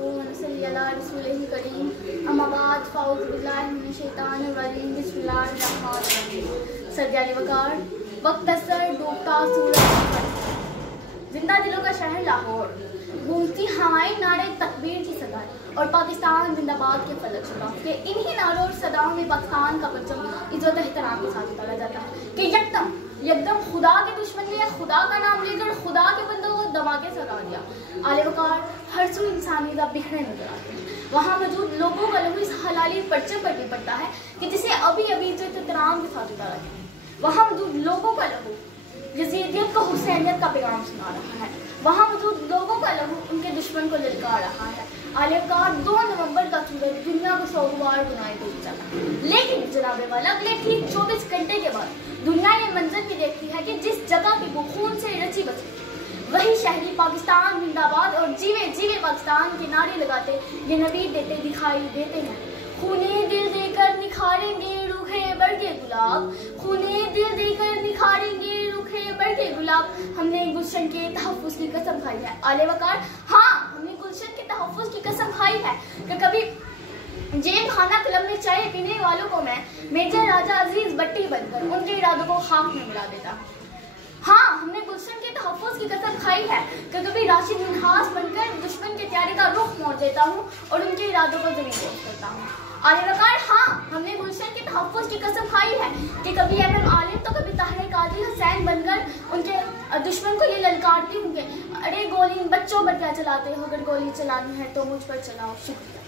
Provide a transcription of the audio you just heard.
नहमदुहु व नसल्ली अला रसूलिहिल करीम अम्मा बाद फ़ाऊज़ु बिल्लाहि मिनश शैतानिर रजीम बिस्मिल्लाहिर रहमानिर रहीम। सर्दियाली वकार वक्त असर डूबता सूरज, जिंदा दिलों का शहर लाहौर, गूंजती हवाएं नारे तकबीर की सदा और पाकिस्तान जिंदाबाद के फलक शुदा के इन्हीं नारों और सदाओं में पाकिस्तान का परचम इज्जत एहतराम के साथ उतारा जाता है कि यकदम खुदा के दुश्मन ने खुदा का नाम लेकर खुदा के बंदों को दबा के सदा दिया। आले वकार हर सू इंसानियत बिखरे नजर आते हैं। वहाँ मौजूद लोगों का लहू इस हलाली परचम पर भी पड़ता है कि जिसे अभी अभी इज्जत एहतराम के साथ उतारा गया। वहाँ मौजूद लोगों का लहू यजीदियत को हुसैनियत का पैगाम सुना रहा है। वहाँ मौजूद लोगों का लहू उनके दुश्मन को ललकार रहा है। आलेकार 2 नवंबर का सूरज दुनिया को शोरगुल बनाए डूब चला, लेकिन जनाबे वाला अगले ठीक 24 घंटे के बाद दुनिया ये मंजर भी देखती है कि जिस जगह की वो खून से रची बसी वही शहरी पाकिस्तान जिंदाबाद और जीवे जीवे पाकिस्तान के नारे लगाते ये नवीद देते दिखाई देते हैं। खूने दिल देकर निखारेंगे रूखे बरगे गुलाब, खूने दिल देकर निखारेंगे रूखे बरगे गुलाब। हमने गुलशन के तहफ़्फ़ुज़ की कसम खाई है। आले वकार हाँ, हमने गुलशन के तहफ़्फ़ुज़ की कसम खाई है कि कभी जेब खाना क्लब में चाय पीने वालों को मैं मेजर राजा अजीज बट्टी बनकर उनके इरादों को खाक में मिला देता। हाँ, हमने गुलशन के तहफ़्फ़ुज़ की कसम खाई है कि कभी राशिद मिन्हास बनकर दुश्मन के त्यारे का रुख मोड़ देता हूँ और उनके इरादों को ज़मीन करता हूँ। आले वकार हाँ, हमने गुलशन के तहफ़्फ़ुज़ की कसम खाई है कि कभी एमएम आलिम तो कभी ताहिर कादिर हुसैन बनकर उनके दुश्मन को ये ललकारती हूँ कि अरे गोली बच्चों पर क्या चलाते हो, अगर गोली चलानी है तो मुझ पर चलाओ। शुक्रिया।